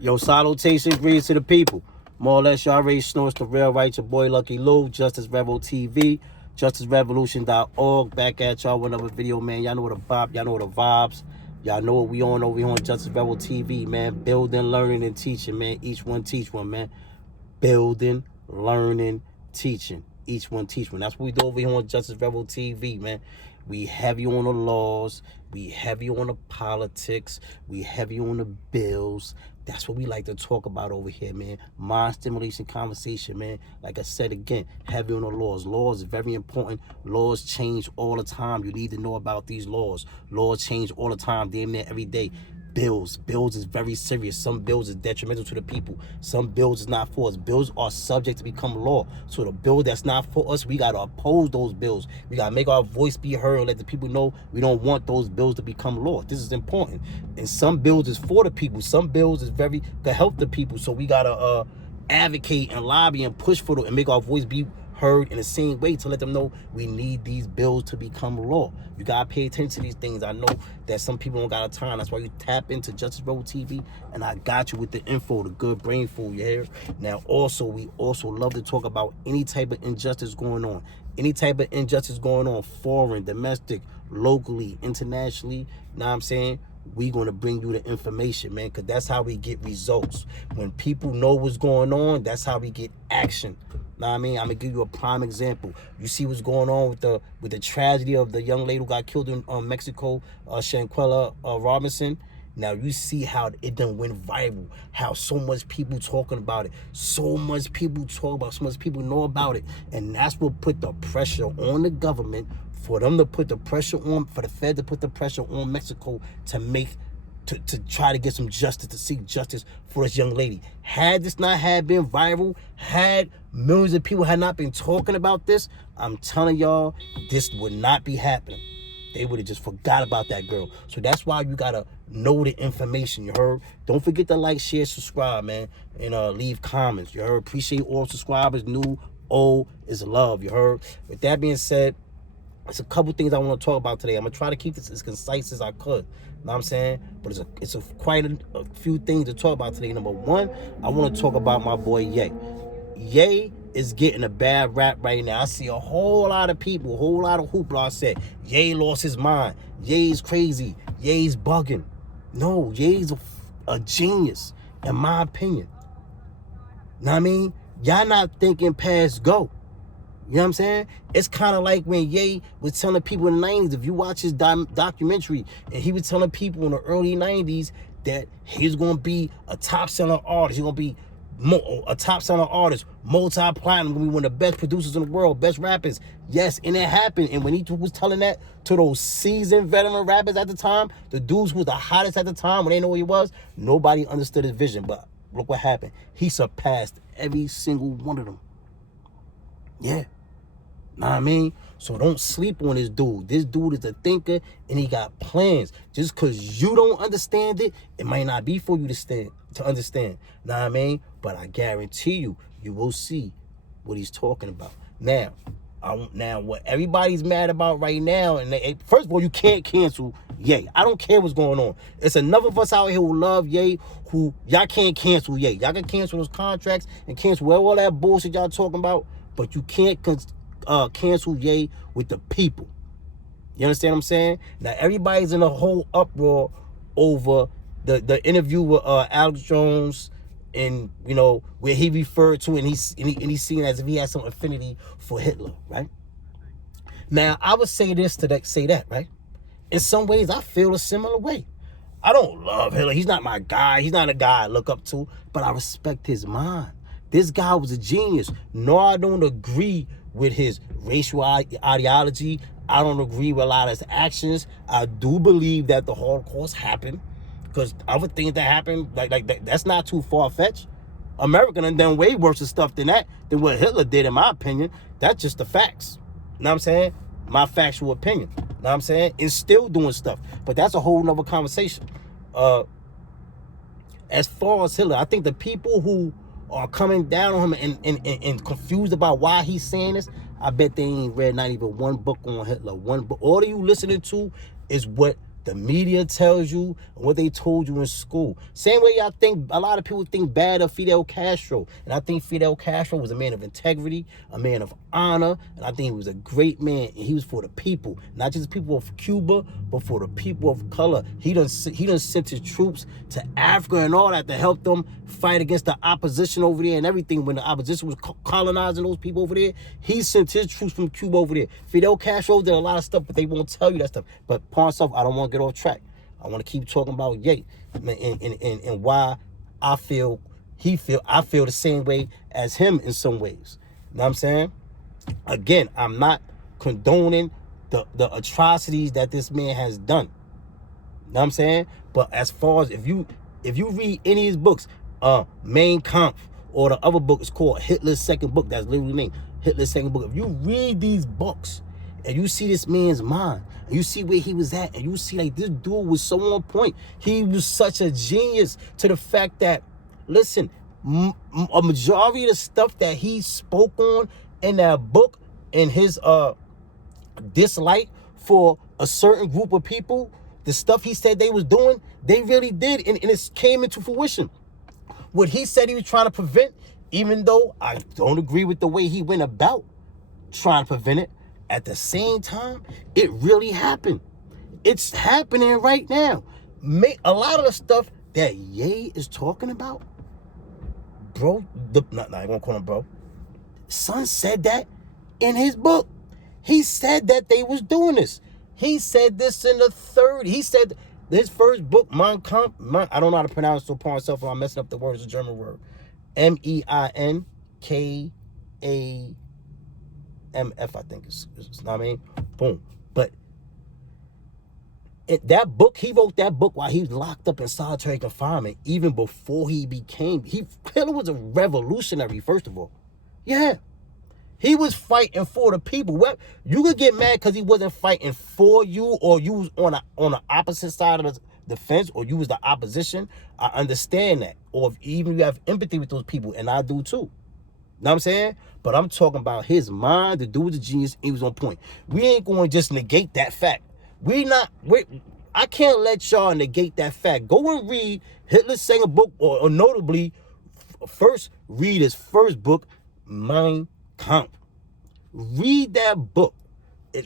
Yo, salutation, greetings to the people. More or less, y'all already know it's the real right. Your boy Lucky Lou, Justice Revo TV, justicerevolution.org. Back at y'all with another video, man. Y'all know what the bop, y'all know what the vibes. Y'all know what we on over here on Justice Revo TV, man. Building, learning, and teaching, man. Each one teach one, man. Building, learning, teaching. Each one teach one. That's what we do over here on Justice Rebel TV, man. We heavy on the laws. We heavy on the politics. We heavy on the bills. That's what we like to talk about over here, man. Mind stimulation conversation, man. Like I said again, heavy on the laws. Laws is very important. Laws change all the time. You need to know about these laws. Laws change all the time, damn near every day. Bills is very serious. Some bills is detrimental to the people. Some bills is not for us. Bills are subject to become law. So the bill that's not for us, we gotta oppose those bills. We gotta make our voice be heard, let the people know we don't want those bills to become law. This is important. And some bills is for the people. Some bills is very to help the people. So we gotta advocate and lobby and push for it and make our voice be heard in the same way to let them know we need these bills to become law. You gotta pay attention to these things. I know that some people don't got a time. That's why you tap into Justice Road TV, and I got you with the info, the good brain food. You hear? Now, we also love to talk about any type of injustice going on. Any type of injustice going on, foreign, domestic, locally, internationally. Know what I'm saying? We gonna bring you the information, man, because that's how we get results. When people know what's going on, that's how we get action. Know what I mean? I'm gonna give you a prime example. You see what's going on with the tragedy of the young lady who got killed in Mexico, Shanquella Robinson. Now you see how it done went viral, how so much people talking about it, so much people talk about, so much people know about it, and that's what put the pressure on the government for them to put the pressure on, for the Fed to put the pressure on Mexico to try to get some justice, to seek justice for this young lady. Had this not had been viral, had millions of people had not been talking about this, I'm telling y'all, this would not be happening. They would have just forgot about that girl. So that's why you gotta know the information, you heard? Don't forget to like, share, subscribe, man, and leave comments, you heard? Appreciate all subscribers, new, old, is love, you heard? With that being said, it's a couple things I want to talk about today. I'm gonna try to keep this as concise as I could. Know what I'm saying? But it's quite a few things to talk about today. Number one, I want to talk about my boy Ye. Ye is getting a bad rap right now. I see a whole lot of people, a whole lot of hoopla said Ye lost his mind. Ye's crazy. Ye's bugging. No, Ye's a genius, in my opinion. Know what I mean? Y'all not thinking past go. You know what I'm saying? It's kind of like when Ye was telling people in the 90s, if you watch his documentary, and he was telling people in the early 90s that he's going to be a top-selling artist. He's going to be a top-selling artist, multi-platinum, going to be one of the best producers in the world, best rappers. Yes, and it happened. And when he was telling that to those seasoned veteran rappers at the time, the dudes who was the hottest at the time, when they know who he was, nobody understood his vision. But look what happened. He surpassed every single one of them. Yeah. Know what I mean? So don't sleep on this dude. This dude is a thinker and he got plans. Just because you don't understand it, it might not be for you to understand. Know what I mean? But I guarantee you, you will see what he's talking about. Now, what everybody's mad about right now, and first of all, you can't cancel Ye. I don't care what's going on. It's enough of us out here who love Ye, who y'all can't cancel Ye. Y'all can cancel those contracts and cancel all that bullshit y'all talking about, but you can't cancel Ye with the people. You understand what I'm saying? Now everybody's in a whole uproar over the interview with Alex Jones, and you know where he referred to and he's seen as if he has some affinity for Hitler, right? Now I would say this to say that, right? In some ways I feel a similar way. I don't love Hitler. He's not my guy. He's not a guy I look up to, but I respect his mind. This guy was a genius. No, I don't agree with his racial ideology. I don't agree with a lot of his actions. I do believe that the Holocaust happened, because other things that happened, that's not too far-fetched. America done way worse stuff than what Hitler did, in my opinion. That's just the facts. You know what I'm saying? My factual opinion. You know what I'm saying? It's still doing stuff. But that's a whole nother conversation. As far as Hitler, I think the people who are coming down on him and confused about why he's saying this, I bet they ain't read not even one book on Hitler. One book. All you listening to is what the media tells you and what they told you in school. Same way I think a lot of people think bad of Fidel Castro. And I think Fidel Castro was a man of integrity, a man of honor, and I think he was a great man, and he was for the people. Not just the people of Cuba, but for the people of color. He done sent his troops to Africa and all that to help them fight against the opposition over there and everything. When the opposition was colonizing those people over there, he sent his troops from Cuba over there. Fidel Castro did a lot of stuff, but they won't tell you that stuff. But Pawn Self, I don't want to get off track. I want to keep talking about Ye and why I feel the same way as him in some ways. You know what I'm saying? Again, I'm not condoning the atrocities that this man has done. You know what I'm saying? But as far as if you read any of his books, Mein Kampf, or the other book is called Hitler's Second Book, that's literally named Hitler's Second Book. If you read these books and you see this man's mind, and you see where he was at, and you see like this dude was so on point. He was such a genius to the fact that, listen, a majority of the stuff that he spoke on in that book and his dislike for a certain group of people, the stuff he said they was doing, they really did, and it came into fruition. What he said he was trying to prevent, even though I don't agree with the way he went about trying to prevent it, at the same time, it really happened. It's happening right now. A lot of the stuff that Ye is talking about, bro, I won't call him bro. Son said that in his book. He said that they was doing this. He said this in the 30s. He said his first book, Mein Kampf, I don't know how to pronounce it upon myself, I'm messing up the words, a German word. MEINKAMF, I think it's what I mean? Boom. But that book, he wrote that book while he was locked up in solitary confinement, even before Hitler was a revolutionary, first of all. Yeah. He was fighting for the people. Well, you could get mad because he wasn't fighting for you, or you was on the opposite side of the fence, or you was the opposition. I understand that. Or if even you have empathy with those people, and I do too. Know what I'm saying? But I'm talking about his mind. The dude was a genius. He was on point. We ain't going to just negate that fact. I can't let y'all negate that fact. Go and read Hitler's second book, or notably, first read his first book, Mein Kampf. Read that book.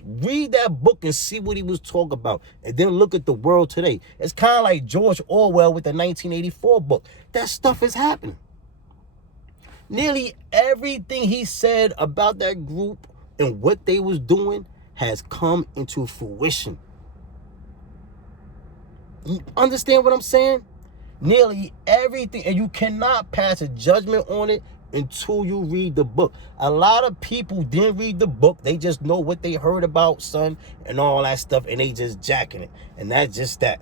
Read that book and see what he was talking about. And then look at the world today. It's kind of like George Orwell with the 1984 book. That stuff is happening. Nearly everything he said about that group and what they was doing has come into fruition. You understand what I'm saying? Nearly everything. And you cannot pass a judgment on it until you read the book. A lot of people didn't read the book. They just know what they heard about, son, and all that stuff, and they just jacking it. And that's just that.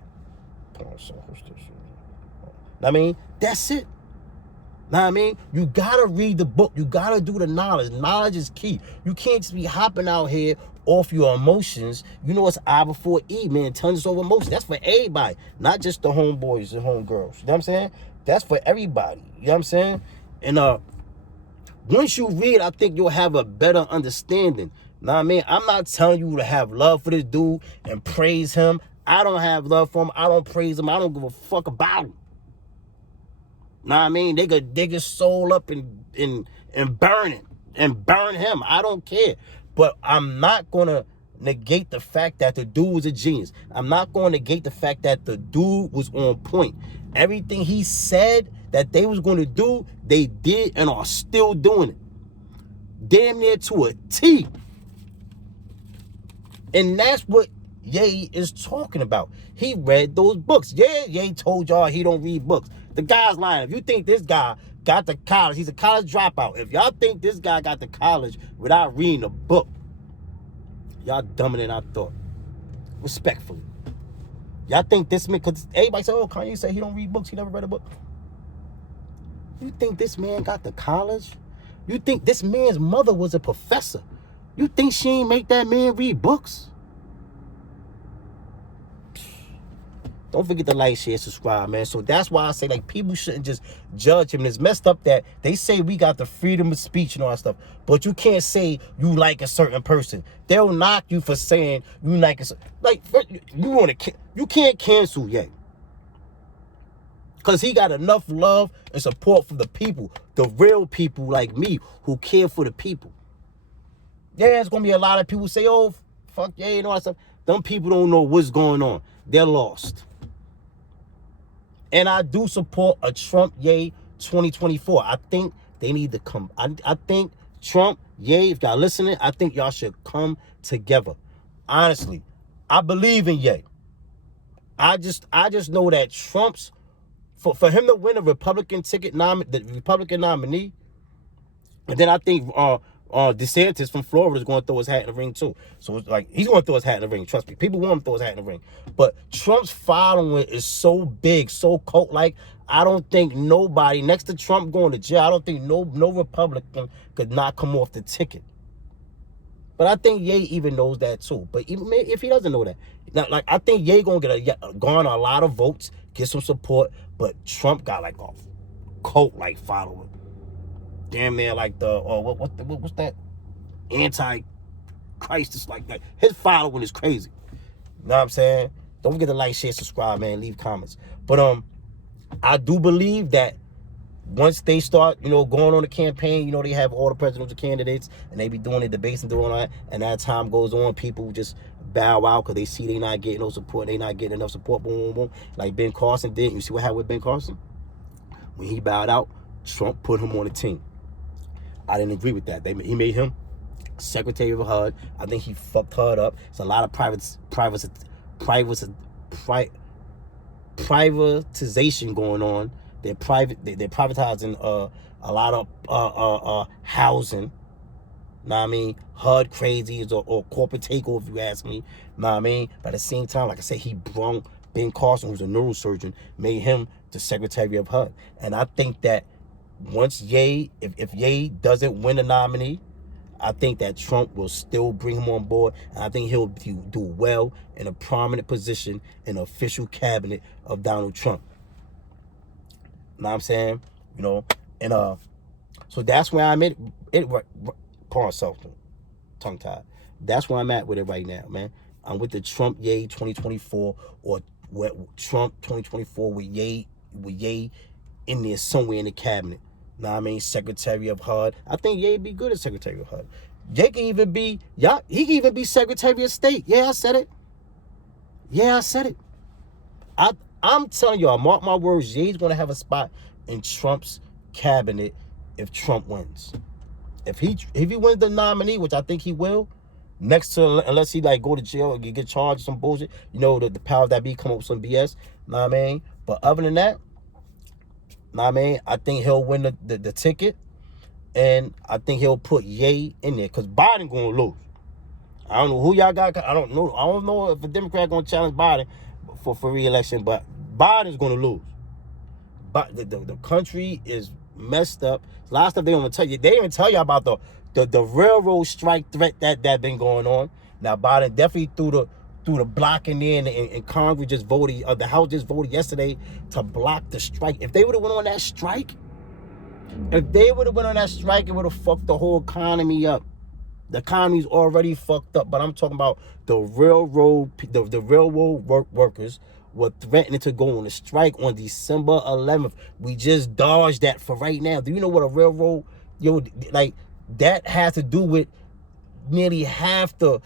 I mean, that's it. Know what I mean? You gotta read the book. You gotta do the knowledge. Knowledge is key. You can't just be hopping out here off your emotions. You know it's I before E, man. Tons of emotions. That's for everybody. Not just the homeboys and homegirls. You know what I'm saying? That's for everybody. You know what I'm saying? And once you read, I think you'll have a better understanding. Know what I mean? I'm not telling you to have love for this dude and praise him. I don't have love for him. I don't praise him. I don't give a fuck about him. Know what I mean? They could dig his soul up and burn it and burn him. I don't care. But I'm not going to negate the fact that the dude was a genius. I'm not going to negate the fact that the dude was on point. Everything he said that they was going to do, they did and are still doing it. Damn near to a T. And that's what Ye is talking about. He read those books. Yeah, Ye told y'all he don't read books. The guy's lying. If you think this guy got to college, he's a college dropout. If y'all think this guy got to college without reading a book, y'all dumber than I thought. Respectfully. Y'all think this man, because everybody say, oh, Kanye said he don't read books. He never read a book. You think this man got to college? You think this man's mother was a professor? You think she ain't make that man read books? Don't forget to like, share, subscribe, man. So that's why I say, like, people shouldn't just judge him. And it's messed up that they say we got the freedom of speech and all that stuff, but you can't say you like a certain person. They'll knock you for saying you like a like you can't cancel yet. Because he got enough love and support from the people, the real people like me who care for the people. Yeah, there's going to be a lot of people say, oh, fuck yeah, and all that stuff. Them people don't know what's going on. They're lost. And I do support a Trump-Ye 2024. I think they need to come. I think Trump-Ye, if y'all listening, I think y'all should come together. Honestly, I believe in Ye. I just know that Trump's, for him to win a Republican ticket, the Republican nominee, and then I think DeSantis from Florida is going to throw his hat in the ring too. So it's like, he's going to throw his hat in the ring. Trust me. People want him to throw his hat in the ring. But Trump's following is so big, so cult-like. I don't think nobody, next to Trump going to jail, I don't think no Republican could not come off the ticket. But I think Ye even knows that too. But even if he doesn't know that, now, like, I think Ye going to garner a lot of votes, get some support. But Trump got like a cult-like following. Damn near like the what's that? Anti-Christ, it's like that. His following is crazy. You know what I'm saying? Don't forget to like, share, subscribe, man. Leave comments. But I do believe that once they start, going on the campaign, they have all the presidential candidates and they be doing the debates and doing all that. And as time goes on, people just bow out because they see they not getting no support. They not getting enough support. Boom, boom, boom. Like Ben Carson did. You see what happened with Ben Carson? When he bowed out, Trump put him on the team. I didn't agree with that. He made him Secretary of HUD. I think he fucked HUD up. It's a lot of privatization going on. They're privatizing a lot of housing. Know what I mean? HUD crazy or corporate takeover, if you ask me. Know what I mean? But at the same time, like I said, he brung Ben Carson, who's a neurosurgeon, made him the Secretary of HUD. And I think that once Ye, if Ye doesn't win the nominee, I think that Trump will still bring him on board. And I think he'll do well in a prominent position in the official cabinet of Donald Trump. You know what I'm saying? And so that's where I'm at. Tongue tied. That's where I'm at with it right now, man. I'm with the Trump-Ye 2024 or Trump 2024 with Ye in there somewhere in the cabinet. Know what I mean? Secretary of HUD. I think Ye be good as Secretary of HUD. Ye can even be, he can even be Secretary of State. Yeah, I said it. I'm telling y'all, mark my words, Ye's going to have a spot in Trump's cabinet if Trump wins. If he wins the nominee, which I think he will, next to, unless he like go to jail or get charged with some bullshit, the powers that be come up with some BS, know what I mean? But other than that, know what I mean? I think he'll win the ticket, and I think he'll put Ye in there because Biden going to lose. I don't know who y'all got. I don't know if a Democrat going to challenge Biden for re-election, but Biden's going to lose. But the country is messed up. A lot of stuff they don't even tell you. They didn't even tell you about the railroad strike threat that been going on. Now Biden definitely threw the block in there, and Congress just voted, the House just voted yesterday to block the strike. If they would have went on that strike, it would have fucked the whole economy up. The economy's already fucked up, but I'm talking about the railroad workers were threatening to go on a strike on December 11th. We just dodged that for right now. Do you know what a railroad, like, that has to do with nearly half the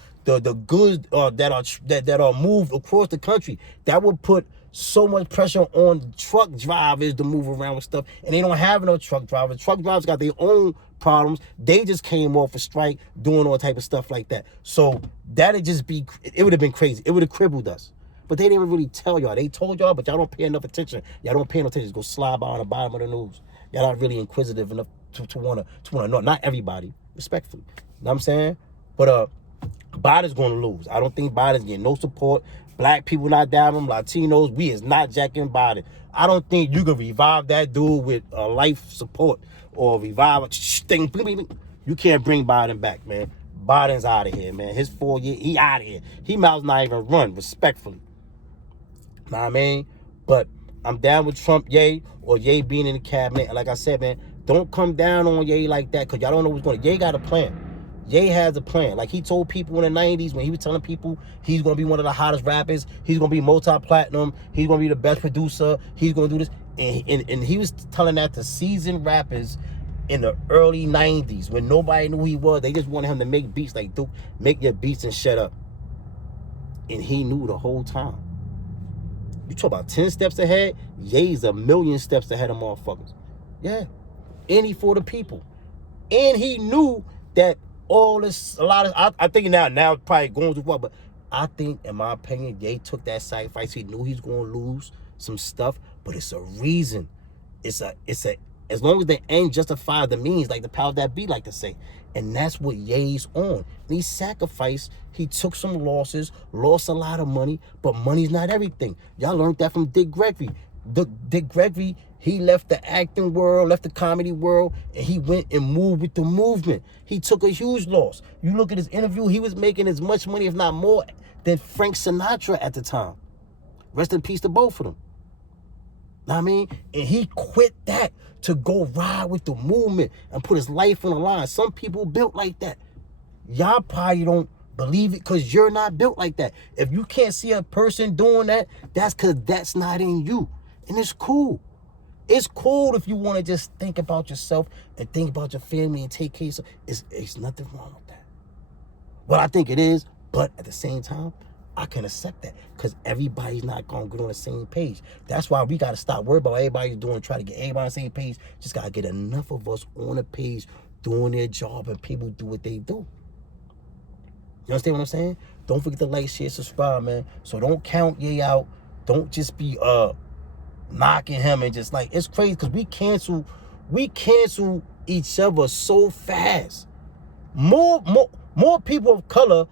goods that are moved across the country. That would put so much pressure on truck drivers to move around with stuff, and they don't have no truck drivers. Truck drivers got their own problems. They just came off a strike doing all type of stuff like that. So that'd just be, it would have been crazy. It would have crippled us. But they didn't really tell y'all. They told y'all, but y'all don't pay enough attention. Y'all don't pay enough attention. Just go slide by on the bottom of the news. Y'all not really inquisitive enough to wanna know. Not everybody, respectfully. You know what I'm saying? But Biden's gonna lose. I don't think Biden's getting no support. Black people not down him. Latinos, we is not jacking Biden. I don't think you can revive that dude with life support or revive thing. You can't bring Biden back, man. Biden's out of here, man. His 4 years, he out of here. He might not even run, respectfully. Know what I mean? But I'm down with Trump, Ye, or Ye being in the cabinet. And like I said, man, don't come down on Ye like that, because y'all don't know what's going on. Ye got a plan. Ye has a plan. Like he told people in the 90s when he was telling people he's going to be one of the hottest rappers, he's going to be multi-platinum, he's going to be the best producer, he's going to do this. And he was telling that to seasoned rappers in the early 90s when nobody knew who he was. They just wanted him to make beats like, Duke, make your beats and shut up. And he knew the whole time. You talk about 10 steps ahead, Ye's a million steps ahead of motherfuckers. Yeah. And he for the people. And he knew that all this, a lot of, I think now probably going too far, but I think, in my opinion, Ye took that sacrifice. He knew he's going to lose some stuff, but it's a reason. It's a, as long as the end justifies the means, like the powers that be like to say. And that's what Ye's on. And he sacrificed, he took some losses, lost a lot of money, but money's not everything. Y'all learned that from Dick Gregory. Dick Gregory, he left the acting world, left the comedy world, and he went and moved with the movement. He took a huge loss. You look at his interview, he was making as much money, if not more, than Frank Sinatra at the time. Rest in peace to both of them. Know what I mean? And he quit that to go ride with the movement and put his life on the line. Some people built like that. Y'all probably don't believe it because you're not built like that. If you can't see a person doing that, that's because that's not in you. And it's cool. It's cool if you want to just think about yourself and think about your family and take care of yourself. It's nothing wrong with that. Well, I think it is, but at the same time, I can accept that because everybody's not going to get on the same page. That's why we got to stop worrying about what everybody's doing, try to get everybody on the same page. Just got to get enough of us on the page doing their job and people do what they do. You understand what I'm saying? Don't forget to like, share, subscribe, man. So don't count Ye out. Don't just be knocking him and just like, it's crazy because we cancel each other so fast. More people of color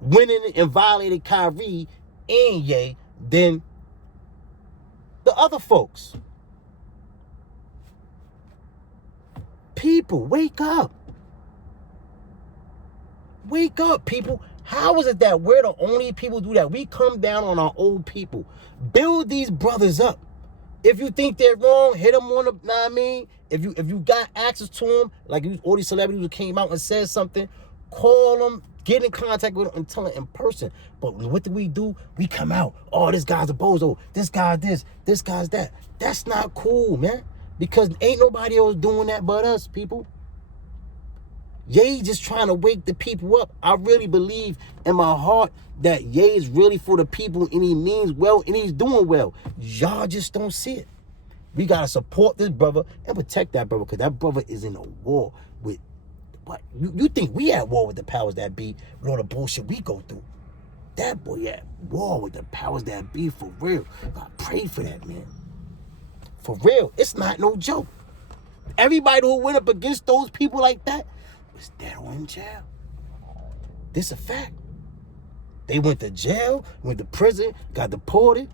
winning and violated Kyrie and Ye than the other folks. People, wake up. Wake up, people. How is it that we're the only people do that? We come down on our old people. Build these brothers up. If you think they're wrong, hit them on the, know what I mean? If you got access to them, like all these celebrities who came out and said something, call them, get in contact with them and tell them in person. But what do? We come out, oh, this guy's a bozo, this guy's this guy's that. That's not cool, man. Because ain't nobody else doing that but us, people. Ye just trying to wake the people up. I really believe in my heart that Ye is really for the people and he means well and he's doing well. Y'all just don't see it. We got to support this brother and protect that brother because that brother is in a war with what? You think we at war with the powers that be with all the bullshit we go through? That boy at war with the powers that be for real. I pray for that, man. For real. It's not no joke. Everybody who went up against those people like that was dead or in jail. This a fact. They went to jail, went to prison, got deported,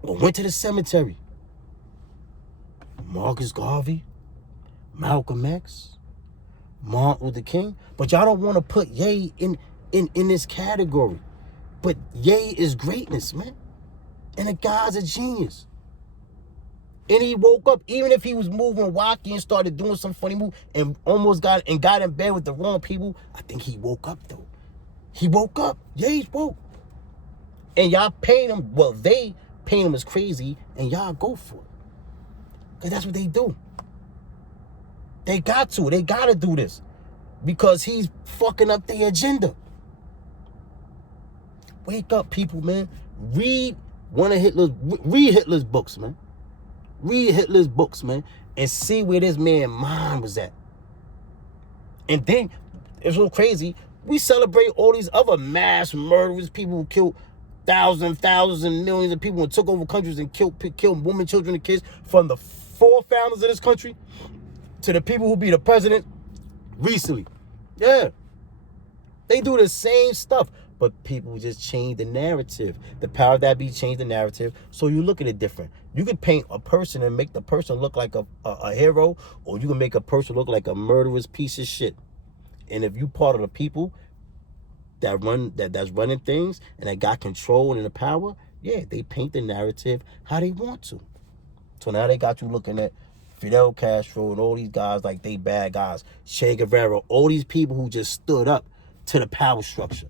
or went to the cemetery. Marcus Garvey, Malcolm X, Martin Luther King. But y'all don't want to put Ye in this category. But Ye is greatness, man. And the guy's a genius. And he woke up, even if he was moving wacky and started doing some funny move and almost got in bed with the wrong people, I think he woke up, though. He woke up. Ye's woke. And y'all paint him, well, they paint him as crazy, and y'all go for it. Because that's what they do. They got to do this. Because he's fucking up their agenda. Wake up, people, man. Read Hitler's books, man. Read Hitler's books, man, and see where this man's mind was at. And then, it's so crazy, we celebrate all these other mass murderers, people who killed thousands and millions of people and took over countries and killed women, children, and kids, from the forefathers of this country to the people who be the president recently. Yeah. They do the same stuff, but people just change the narrative. The power that be changed the narrative, so you look at it different. You can paint a person and make the person look like a hero, or you can make a person look like a murderous piece of shit. And if you part of the people that's running things and that got control and the power, Yeah, they paint the narrative how they want to. So now they got you looking at Fidel Castro and all these guys like they bad guys. Che Guevara, all these people who just stood up to the power structure.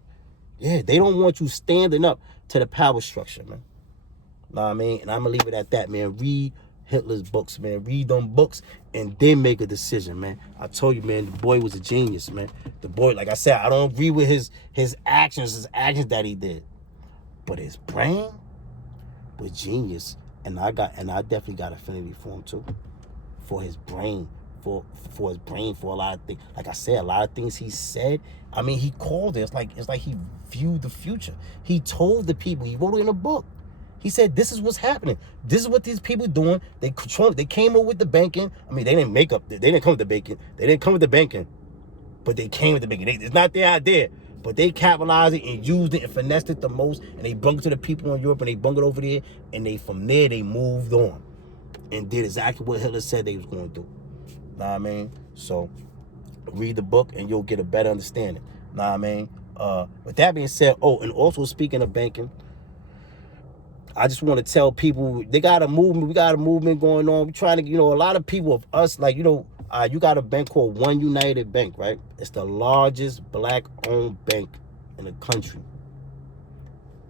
Yeah, they don't want you standing up to the power structure, man. Know what I mean? And I'm going to leave it at that, man. Read Hitler's books, man. Read them books and then make a decision, man. I told you, man, the boy was a genius, man. The boy, like I said, I don't agree with his actions that he did. But his brain was genius. And I definitely got affinity for him too. For his brain. For his brain, for a lot of things. Like I said, a lot of things he said. I mean, he called it. It's like he viewed the future. He told the people. He wrote it in a book. He said, this is what's happening. This is what these people doing. They came up with the banking. I mean, they didn't come with the banking. They didn't come with the banking. But they came with the banking. It's not their idea. But they capitalized it and used it and finessed it the most. And they brung it to the people in Europe and they brung it over there. And from there, they moved on. And did exactly what Hitler said they was going to do. Know what I mean? So, read the book and you'll get a better understanding. Know what I mean? With that being said, and also speaking of banking, I just want to tell people, they got a movement. We got a movement going on. We're trying to, a lot of people of us, like, you got a bank called One United Bank, right? It's the largest black-owned bank in the country.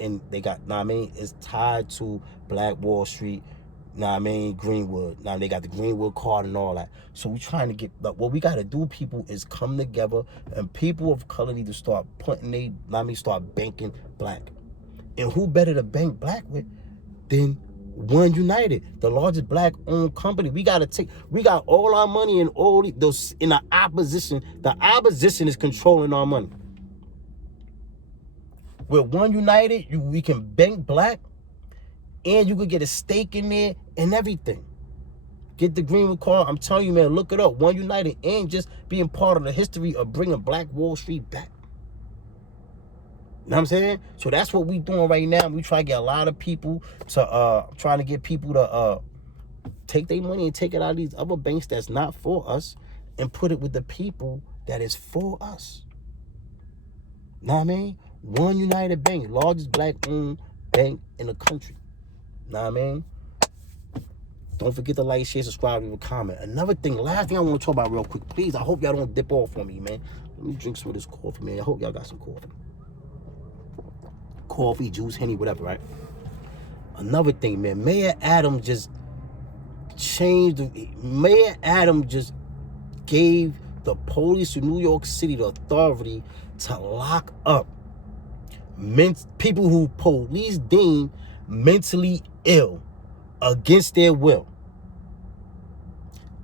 And they got, it's tied to Black Wall Street, Greenwood. Now they got the Greenwood card and all that. So we're trying to get, what we got to do, people, is come together, and people of color need to start start banking black. And who better to bank black with than One United, the largest black-owned company? We got all our money in all those in the opposition. The opposition is controlling our money. With One United, we can bank black, and you could get a stake in there and everything. Get the Greenwood card. I'm telling you, man, look it up. One United, and just being part of the history of bringing Black Wall Street back. You know what I'm saying? So that's what we doing right now. We try to get a lot of people to take their money and take it out of these other banks that's not for us and put it with the people that is for us. You know what I mean? One United Bank, largest black-owned bank in the country. You know what I mean? Don't forget to like, share, subscribe, leave a comment. Another thing, last thing I want to talk about real quick. Please, I hope y'all don't dip off on me, man. Let me drink some of this coffee, man. I hope y'all got some coffee. Coffee, juice, Henny, whatever, right? Another thing, man. Mayor Adam just gave the police of New York City the authority to lock up people who police deem mentally ill against their will.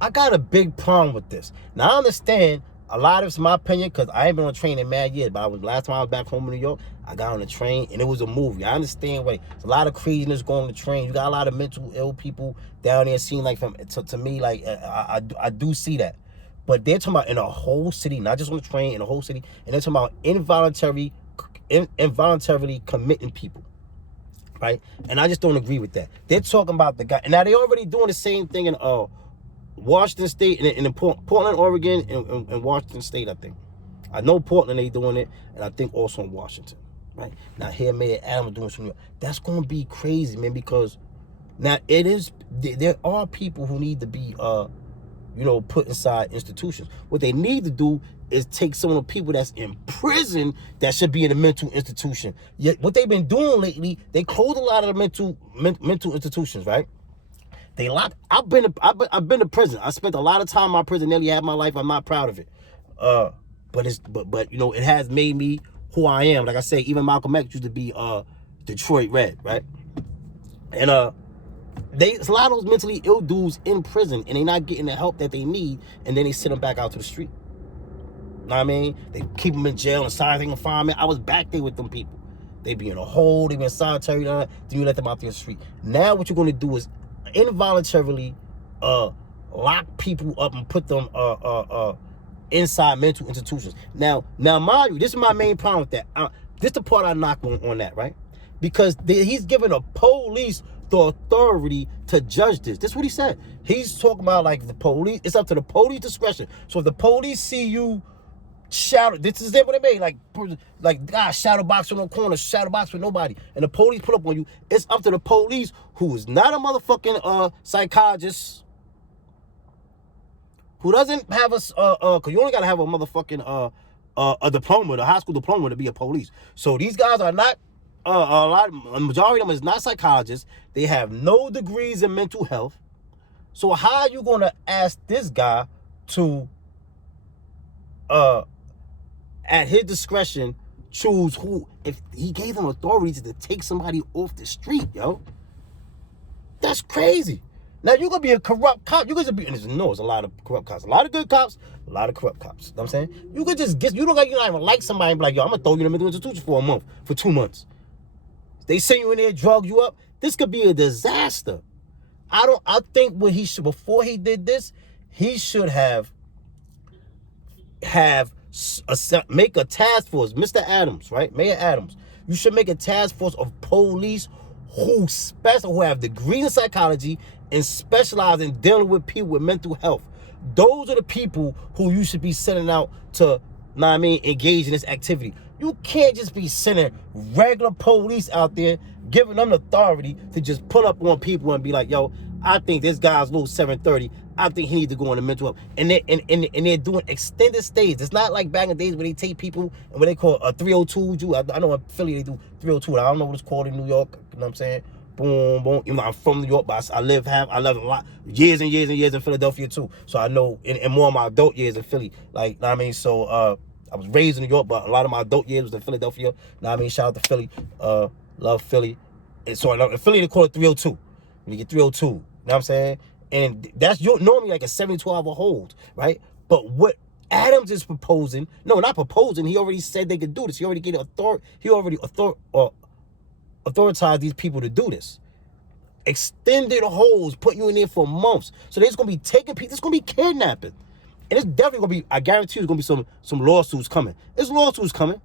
I got a big problem with this. Now, I understand a lot of it's my opinion, because I ain't been on a train in mad years, but last time I was back home in New York, I got on a train and it was a movie. I understand there's a lot of craziness going on the train. You got a lot of mental ill people down there. Seeing like to me, like I do see that. But they're talking about in a whole city, not just on the train, in a whole city, and they're talking about involuntarily committing people, right? And I just don't agree with that. They're talking about the guy. Now, they already doing the same thing in Washington State and in Portland, Oregon, and Washington State, I think. I know Portland, they doing it, and I think also in Washington, right? Now, here, Mayor Adam doing some. That's going to be crazy, man, because now there are people who need to be, put inside institutions. What they need to do is take some of the people that's in prison that should be in a mental institution. Yet, what they've been doing lately, they closed a lot of the mental institutions, right? They lock. I've been to prison. I spent a lot of time in my prison, nearly half my life. I'm not proud of it. But it has made me who I am. Like I say, even Malcolm X used to be Detroit Red, right? And there's a lot of those mentally ill dudes in prison, and they not getting the help that they need, and then they send them back out to the street. Know what I mean? They keep them in jail and solitary confinement. I was back there with them people. They be in a hole, they be in solitary, then you let them out to the street. Now what you're going to do is involuntarily lock people up and put them inside mental institutions. Now mind you, this is my main problem with that. This is the part I knock on that, right? Because he's giving the police the authority to judge this. This is what he said. He's talking about, like, the police, it's up to the police discretion. So if the police see you shadow. This is what they made. Like shadow box on the corner, shadow box with nobody, and the police put up on you. It's up to the police, who is not a motherfucking psychologist, who doesn't have cause you only gotta have a motherfucking a diploma, a high school diploma to be a police. So these guys are not a majority of them is not psychologists. They have no degrees in mental health. So how are you gonna ask this guy to at his discretion choose who, if he gave them authority to take somebody off the street, yo? That's crazy. Now you could be a corrupt cop. You could just be, and there's a lot of corrupt cops, a lot of good cops, a lot of corrupt cops. You know what I'm saying? You could just get, you don't even like somebody and be like, yo, I'm gonna throw you in the mental institution for a month, for 2 months. They send you in there, drug you up. This could be a disaster. I think what he should, before he did this, he should make a task force. Mr. Adams, right? Mayor Adams. You should make a task force of police who have degrees in psychology and specialize in dealing with people with mental health. Those are the people who you should be sending out to, engage in this activity. You can't just be sending regular police out there, giving them the authority to just pull up on people and be like, yo, I think this guy's a little 730. I think he needs to go into mental health. And they're doing extended stays. It's not like back in the days where they take people and what they call a 302. I know in Philly they do 302. I don't know what it's called in New York. You know what I'm saying? Boom, boom. Even though I'm from New York, but I lived a lot, years and years and years in Philadelphia too. So I know in more of my adult years in Philly. Like, know what I mean? So I was raised in New York, but a lot of my adult years was in Philadelphia. Know what I mean? Shout out to Philly. Love Philly. And so in Philly they call it 302. When you get 302. You know what I'm saying? And that's normally like a 72-hour hold, right? But what Adams is proposing, no, not proposing, he already said they could do this. He already authorized these people to do this. Extended holds, put you in there for months. So they're just gonna be taking people, it's gonna be kidnapping. And it's definitely gonna be, I guarantee you, there's gonna be some lawsuits coming. There's lawsuits coming.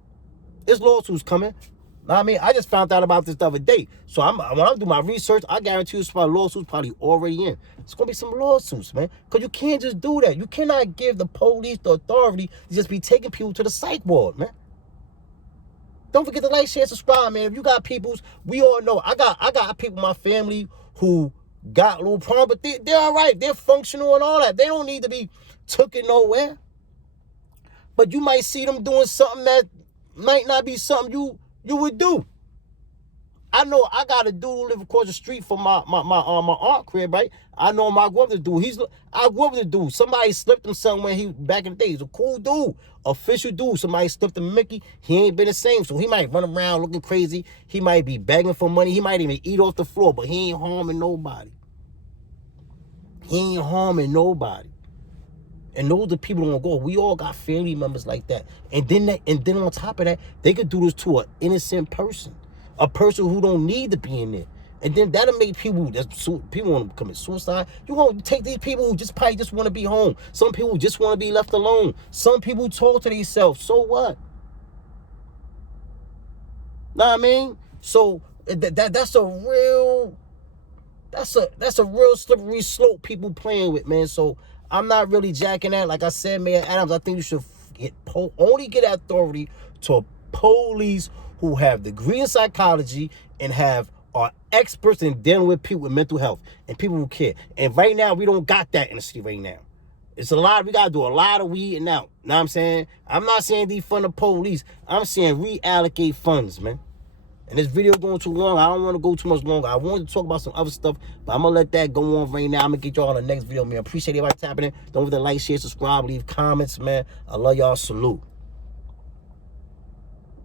I mean, I just found out about this the other day. So when I do my research, I guarantee you it's probably lawsuits probably already in. It's going to be some lawsuits, man. Because you can't just do that. You cannot give the police the authority to just be taking people to the psych ward, man. Don't forget to like, share, subscribe, man. If you got peoples, we all know. I got people in my family who got a little problem, but they're all right. They're functional and all that. They don't need to be taken nowhere. But you might see them doing something that might not be something you would do. I know I got a dude who live across the street from my aunt crib, right? I know him. I grew up with the dude. I grew up with the dude. Somebody slipped him somewhere. He back in the day. He's a cool dude, official dude. Somebody slipped him Mickey. He ain't been the same. So he might run around looking crazy. He might be begging for money. He might even eat off the floor, but he ain't harming nobody. And those are the people that gonna go. We all got family members like that. And then on top of that, they could do this to an innocent person. A person who don't need to be in there. And then that'll make people want to commit suicide. You want to take these people who probably just want to be home. Some people just want to be left alone. Some people talk to themselves. So what? Know what I mean? So that's a real slippery slope people playing with, man. So I'm not really jacking that. Like I said, Mayor Adams, I think you should only get authority to police who have degree in psychology and are experts in dealing with people with mental health and people who care. And right now, we don't got that in the city right now. It's a lot. We got to do a lot of weeding out. Know what I'm saying? I'm not saying defund the police. I'm saying reallocate funds, man. And this video going too long. I don't want to go too much longer. I wanted to talk about some other stuff, but I'm going to let that go on right now. I'm going to get y'all on the next video, man. Appreciate everybody tapping in. Don't forget to like, share, subscribe, leave comments, man. I love y'all. Salute.